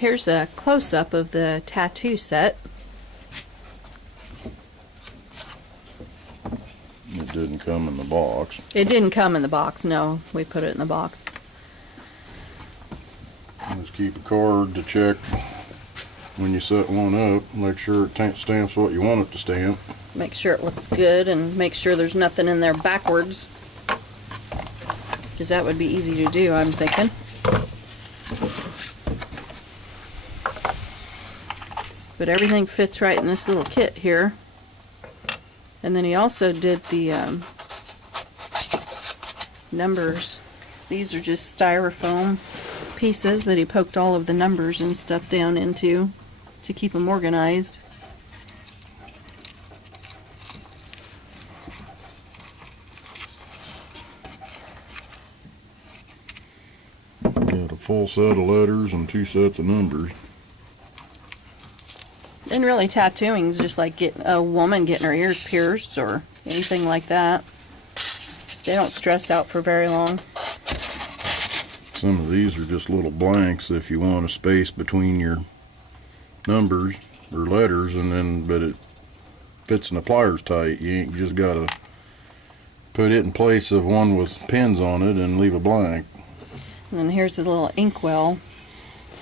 Here's a close-up of the tattoo set. It didn't come in the box. It didn't come in the box, no. We put it in the box. Just keep a card to check when you set one up. Make sure it stamps what you want it to stamp. Make sure it looks good and make sure there's nothing in there backwards. Because that would be easy to do, I'm thinking. But everything fits right in this little kit here. And then he also did the numbers. These are just styrofoam pieces that he poked all of the numbers and stuff down into to keep them organized. Got a full set of letters and 2 sets of numbers. And really, tattooing is just like a woman getting her ears pierced or anything like that. They don't stress out for very long. Some of these are just little blanks if you want a space between your numbers or letters, but it fits in the pliers tight. You ain't just got to put it in place of one with pins on it and leave a blank. And then here's the little inkwell.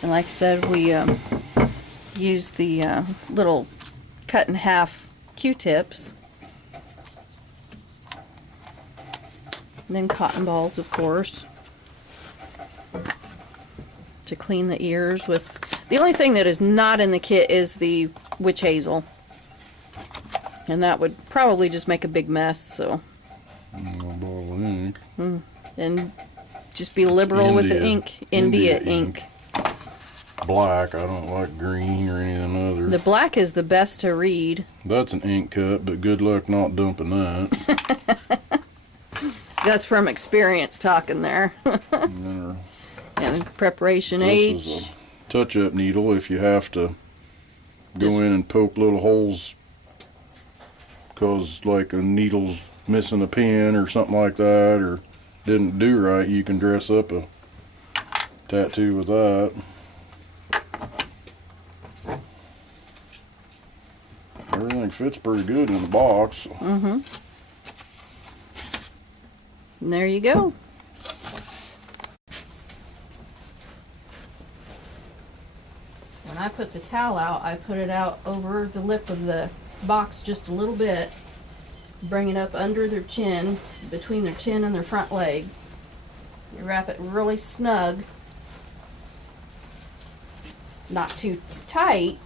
And like I said, we use the little cut in half Q-tips. And then cotton balls, of course, to clean the ears with. The only thing that is not in the kit is the witch hazel. And that would probably just make a big mess, so. A bottle of ink. And just be liberal with the ink. India ink. Black. I don't like green or anything other. The black is the best to read. That's an ink cut, but good luck not dumping that. That's from experience talking there. And preparation H. This is a touch-up needle if you have to go in and poke little holes because like a needle's missing a pin or something like that or didn't do right. You can dress up a tattoo with that. Everything fits pretty good in the box. And there you go. When I put the towel out, I put it out over the lip of the box just a little bit. Bring it up under their chin, between their chin and their front legs. You wrap it really snug. Not too tight.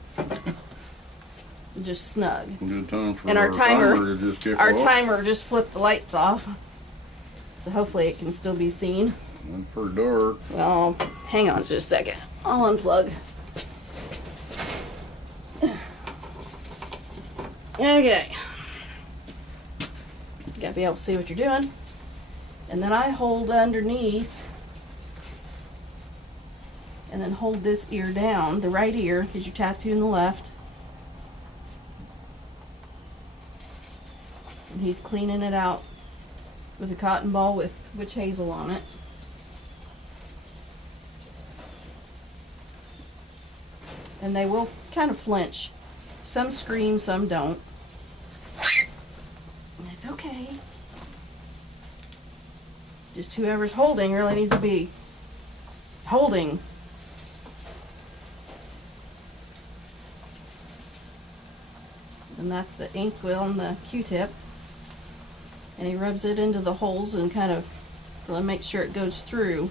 Just snug. Good time for And our timer to just kick our off. timer just flipped the lights off. So hopefully it can still be seen. It's pretty dark. Well, hang on just a second. I'll unplug. Okay. You gotta be able to see what you're doing. And then I hold underneath and then hold this ear down, the right ear, because you're tattooing the left. And he's cleaning it out with a cotton ball with witch hazel on it. And they will kind of flinch. Some scream, some don't. It's okay. Just whoever's holding really needs to be holding. And that's the inkwell and the Q-tip. And he rubs it into the holes and kind of really makes sure it goes through.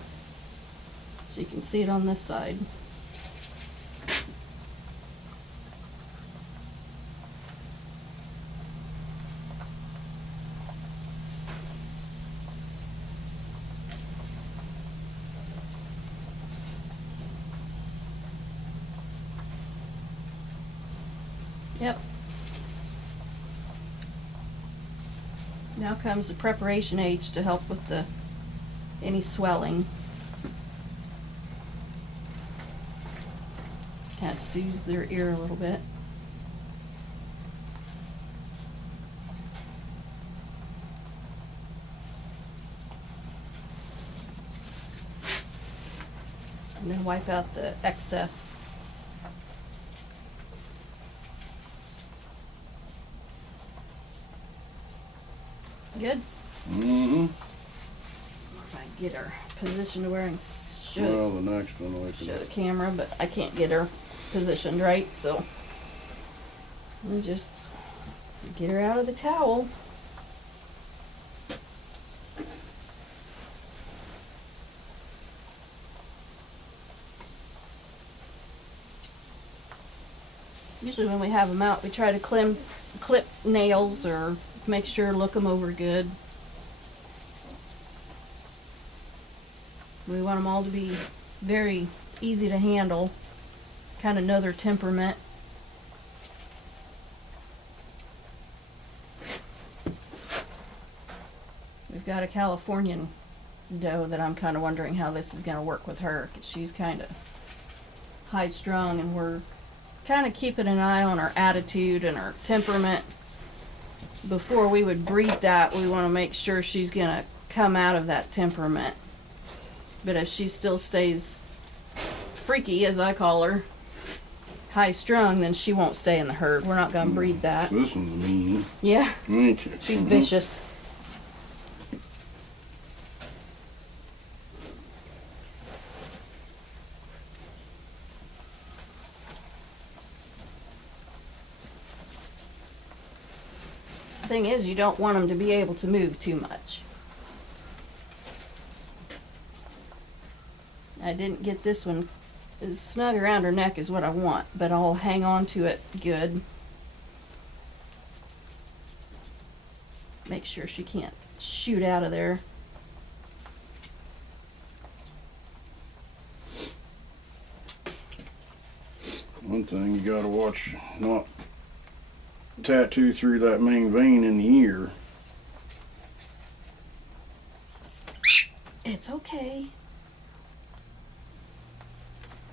So you can see it on this side. Yep. Now comes the preparation H to help with any swelling. kind of soothes their ear a little bit. And then wipe out the excess. Good? Mm-hmm. If I get her positioned where I can show, Well, the next one we show the can. camera, but I can't get her positioned right, so let me just get her out of the towel. Usually when we have them out, we try to clip nails or make sure, look them over good. We want them all to be very easy to handle, kind of know their temperament. We've got a Californian doe that I'm kind of wondering how this is going to work with her, 'cause she's kind of high strung, and we're kind of keeping an eye on her attitude and her temperament. Before we would breed that, we want to make sure she's going to come out of that temperament. But if she still stays freaky, as I call her, high strung, then she won't stay in the herd. We're not going to breed that. So this one's mean, Yeah, ain't you? she's vicious. Thing is, you don't want them to be able to move too much. I didn't get this one as snug around her neck is what I want, but I'll hang on to it good. Make sure she can't shoot out of there. One thing you gotta watch, not tattoo through that main vein in the ear. It's okay.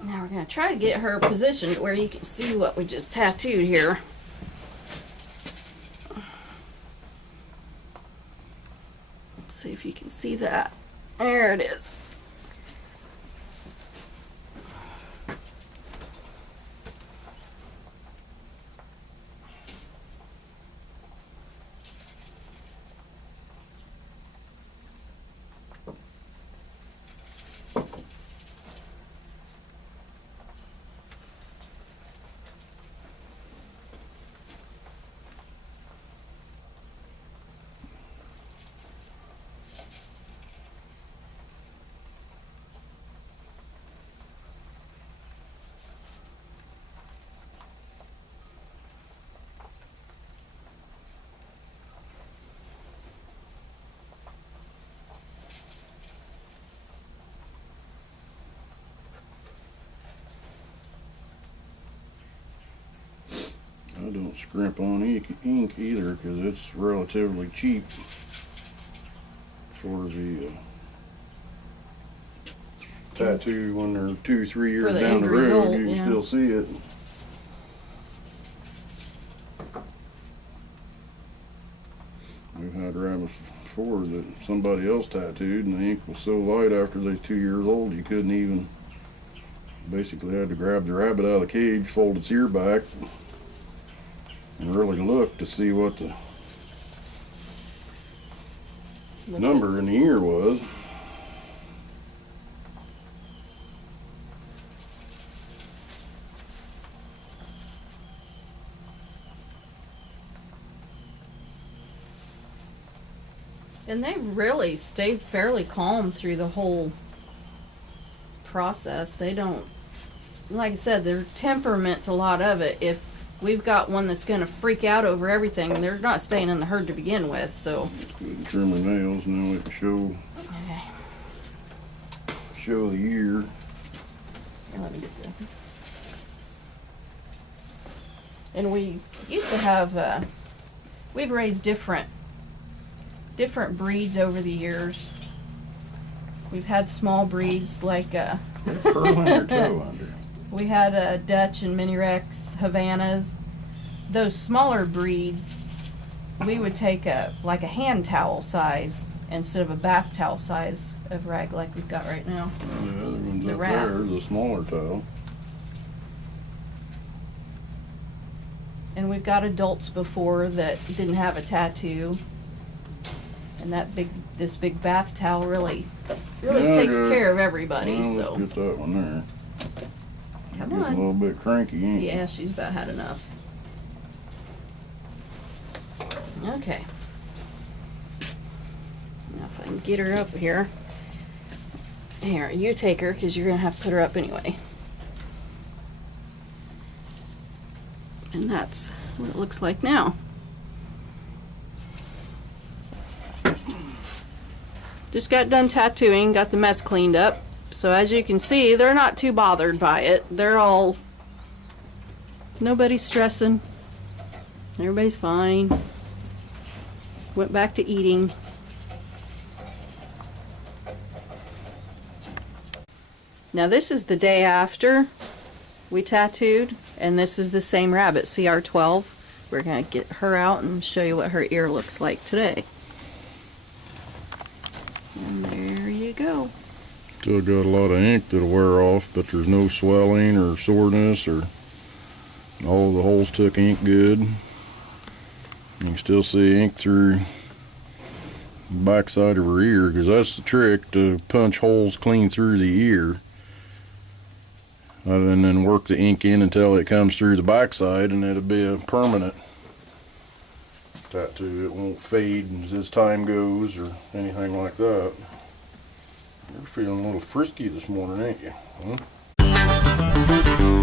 Now we're going to try to get her positioned where you can see what we just tattooed here. Let's see if you can see that. There it is. I don't scrimp on ink either because it's relatively cheap for the tattoo. When they're 2-3 years the down end the road, result, you can yeah. still see it. We've had rabbits before that somebody else tattooed, and the ink was so light after they was 2 years old you couldn't even, basically had to grab the rabbit out of the cage, fold its ear back, and really look to see what the number in the ear was. And they really stayed fairly calm through the whole process. They don't, like I said, their temperament's a lot of it. If we've got one that's going to freak out over everything, they're not staying in the herd to begin with, so. Let's go ahead and trim the nails, and then we can Okay. show the ear. Let me get the. And we used to have, we've raised different breeds over the years. We've had small breeds like Pearl under, toe under. We had a Dutch and Mini Rex Havanas. Those smaller breeds, we would take like a hand towel size instead of a bath towel size of rag like we've got right now. The other one's The up wrap. there, the smaller towel. And we've got adults before that didn't have a tattoo. And this big bath towel really Yeah, takes good. care of everybody. Well, So let's get that one there. come Getting a on. little bit cranky, ain't Yeah, she's about had enough. Okay. Now if I can get her up here. Here, you take her because you're going to have to put her up anyway. And that's what it looks like now. Just got done tattooing, got the mess cleaned up. So as you can see, they're not too bothered by it. They're all, nobody's stressing. Everybody's fine. Went back to eating. Now this is the day after we tattooed, and this is the same rabbit, CR12. We're gonna get her out and show you what her ear looks like today. And there you go. Still got a lot of ink that'll wear off, but there's no swelling or soreness, or all the holes took ink good. You can still see ink through the backside of her ear, because that's the trick, to punch holes clean through the ear. And then work the ink in until it comes through the backside, and it'll be a permanent tattoo. It won't fade as time goes or anything like that. You're feeling a little frisky this morning, ain't you? Huh?